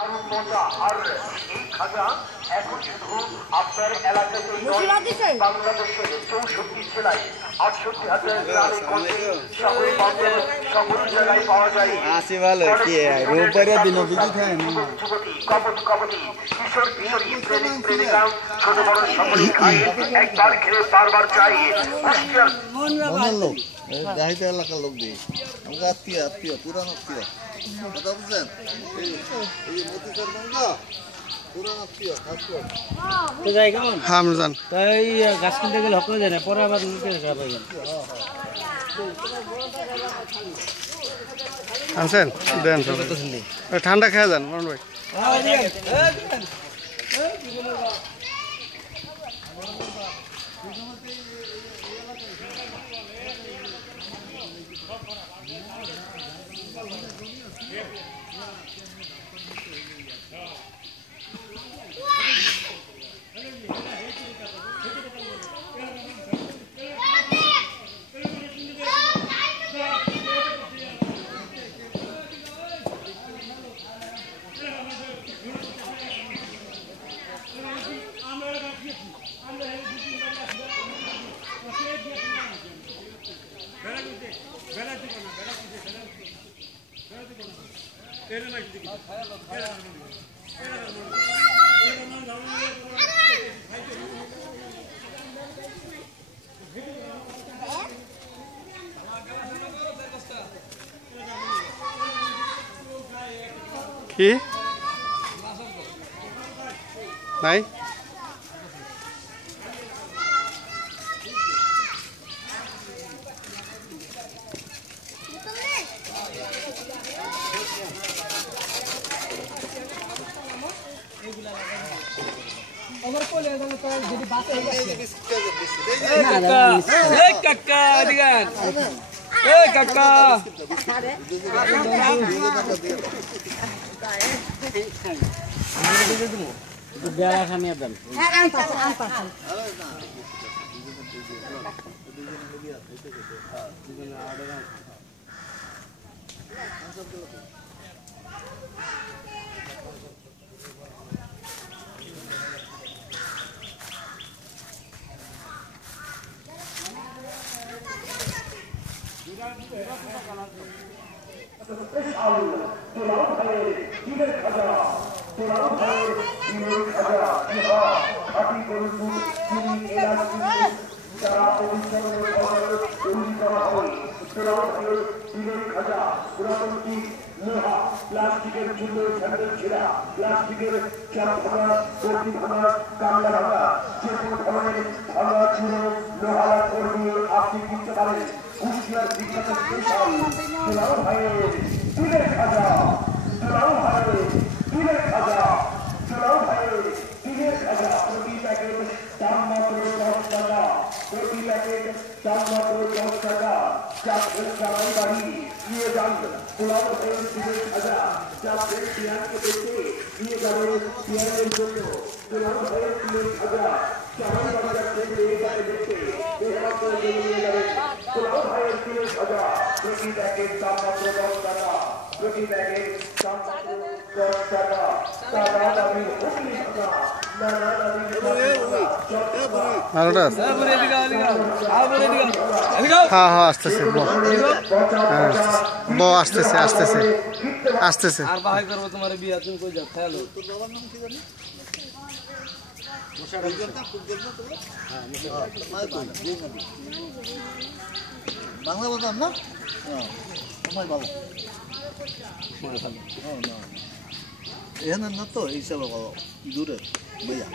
আর এই খাজা এখন শুধু আপনার এলাকাতেই নয়, বাংলাদেশের 64 জেলায় 68,000 গ্রামে গঞ্জে শহরে বাজারে সকল জায়গায় পাওয়া যায়। আসি ভালো কি রোববারে দিন বিজি থাকে না যুবতী কপতি কিশোর কিশোরী প্রেমিক প্রেমিকা ছোট বড় সকলেই খায়, একবার খেলে বারবার চাই। মনের লোক গাহিতে এলাকার লোক দিয়ে আমাকে আত্মীয় পুরান আত্মীয় কথা বুঝছেন এই মতিসর গঙ্গা পুরান আত্মীয় তো যাই কেমন হামজান তাই গাছ কিনতে গেলে হক যায় না পরে আবার নিতে পাবেন আছেন দেন ঠান্ডা খেয়ে যান মরণ ভাই কি নাই আমার কোলে গেল তো যদি বাসে এই কাকা দিগান এই কাকা বেলা খানিয়া দেন প্লাস্টিকের জুতো স্যান্ডেল ছেঁড়া, প্লাস্টিকের চাপ ভাঙা, কর্তি ভাঙা, কামলা ভাঙা, যে কোনো ধরনের ভাঙা চুড়ো লোহারা কর্মী আপনি কিনতে পারেন। কুষ্টিয়ার বিখ্যাত স্পেশাল দুলাল ভাইয়ের দিলের খাজা, দুলাল ভাইয়ের দিলের খাজা, দুলাল ভাইয়ের দিলের খাজা। প্রতি প্যাকেট দাম মাত্র 10 টাকা, প্রতি প্যাকেট দাম মাত্র 10 টাকা। চাপের গ্রামের বাড়ি নিয়ে যান দুলাল ভাইয়ের দিলের খাজা। চাপের পিয়ানকে দেখে নিয়ে যাবেন পিয়ানের জন্য দুলাল ভাইয়ের দিলের খাজা। চামাই বাজার থেকে এখানে দেখতে এখানে নিয়ে যাবেন দুলাল ভাইয়ের দিলের খাজা। প্রতি প্যাকেট দাম মাত্র 10 টাকা, প্রতি প্যাকেট দাম মাত্র 10 টাকা। টাকা দামি হুগলি খাজা, নানা দামি ভালোটা হ্যাঁ হ্যাঁ আসতেছে আসতেছে আসতেছে আসতেছে আর বাহাই করব তোমার বিয়া তুমি কই যাও খেলো তোর বাবার নাম কি জানি বাংলা বলতাম না সময় ভালো এখানে না তো এই হিসাবে ভালো দূরে বইয়া